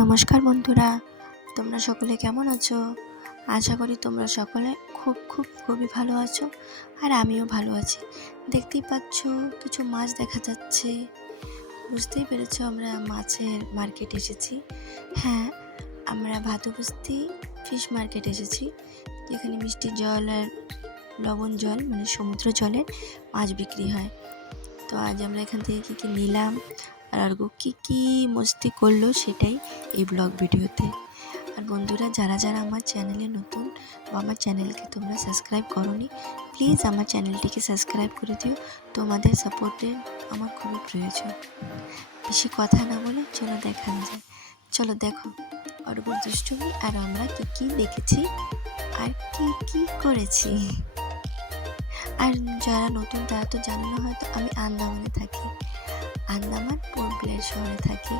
নমস্কার বন্ধুরা, তোমরা সকলে কেমন আছো? আশা করি তোমরা সকলে খুব খুব খুবই ভালো আছো আর আমিও ভালো আছি। দেখতেই পাচ্ছ, কিছু মাছ দেখা যাচ্ছে। বুঝতেই পেরেছ আমরা মাছের মার্কেট এসেছি। হ্যাঁ আমরা ভাতবস্তি ফিশ মার্কেট এসেছি। যেখানে মিষ্টি জল আর লবণ জল মানে সমুদ্র জলের মাছ বিক্রি হয়। তো আজ আমরা এখান থেকে কী কী নিলাম আর অর্ঘ কী কী মস্তি করল সেটাই এই ব্লগ ভিডিওতে। আর বন্ধুরা, যারা যারা আমার চ্যানেলে নতুন বা আমার চ্যানেলকে তোমরা সাবস্ক্রাইব করনি প্লিজ আমার চ্যানেলটিকে সাবস্ক্রাইব করে দিও। তোমাদের সাপোর্টের আমার খুবই প্রয়োজন। বেশি কথা না বলে চলো দেখান যায় চলো দেখো অর্ঘ দুষ্টুমি আর আমরা কী কী দেখেছি আর কি কি করেছি। আর যারা নতুন তারা তো জানো না, হয়তো আমি আন্দামানে থাকি। আন্দামান পোর্ট ব্লেয়ার শহরে থাকি?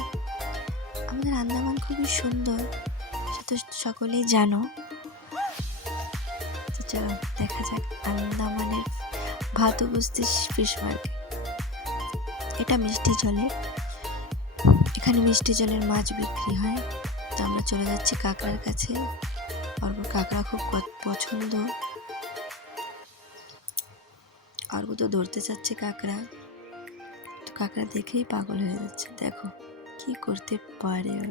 আমাদের আন্দামান খুবই সুন্দর, সে তো সকলেই জানো। দেখা যাক আন্দামানের ভাতবস্তি ফিশ মার্কেট এটা মিষ্টি জলের এখানে মিষ্টি জলের মাছ বিক্রি হয়। তো আমরা চলে যাচ্ছি কাঁকড়ার কাছে। অর্ঘ কাঁকড়া খুব পছন্দ। অর্ঘ তো ধরতে চাচ্ছে কাঁকড়া। কাঁকড়া দেখেই পাগল হয়ে যাচ্ছে। দেখো কি করতে পারে ওর।